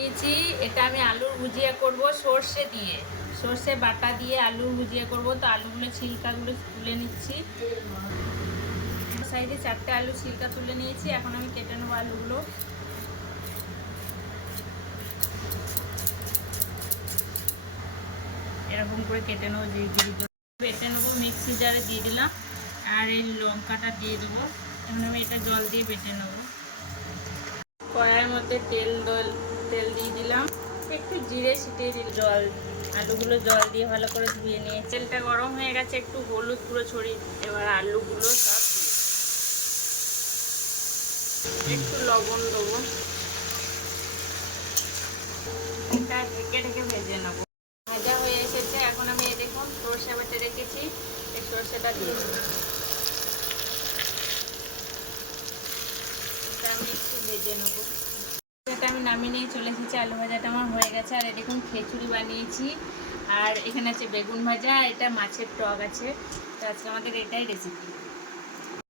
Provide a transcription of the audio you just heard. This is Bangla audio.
নিয়েছি, এটা আমি আলুর ভুজিয়া করব সর্ষে দিয়ে, সর্ষে বাটা দিয়ে আলুর ভুজিয়া করব। তো আলুগুলো ছিলকাগুলো তুলে নিচ্ছি। সাইডে 4টে আলু ছিলকা তুলে নিয়েছি। এখন আমি কেটে নেবো আলুগুলো। এরকম করে কেটে নেবো, বেটে নেবো। মিক্সি জারে দিয়ে দিলাম, আর এই লঙ্কাটা দিয়ে দেবো। এখন আমি এটা জল দিয়ে বেটে নেবো। কড়াইয়ের মধ্যে তেল দিয়ে দিলাম, একটু জিরে ছিটিয়ে দিল, জল, আলুগুলো জল দিয়ে ভালো করে ধুয়ে নিয়ে তেলটা গরম হয়ে গেছে, একটু হলুদ গুঁড়ো ছড়িয়ে এবার আলুগুলো সব একটু লবণ দেবো। এটা ঢেকে ঢেকে ভেজে নেবো। ভাজা হয়ে এসেছে। এখন আমি দেখুন সর্ষে বেটে রেখেছি, এই সর্ষেটা দিয়ে দেবো। এটা আমি একটু ভেজে নেবো। এটা আমি নামিয়ে নিয়ে চলে এসেছি। আলু ভাজাটা আমার হয়ে গেছে। আর দেখুন খিচুড়ি বানিয়েছি, আর এখানে আছে বেগুন ভাজা, এটা মাছের টক আছে। তো আজকে আমাদের এটাই রেসিপি।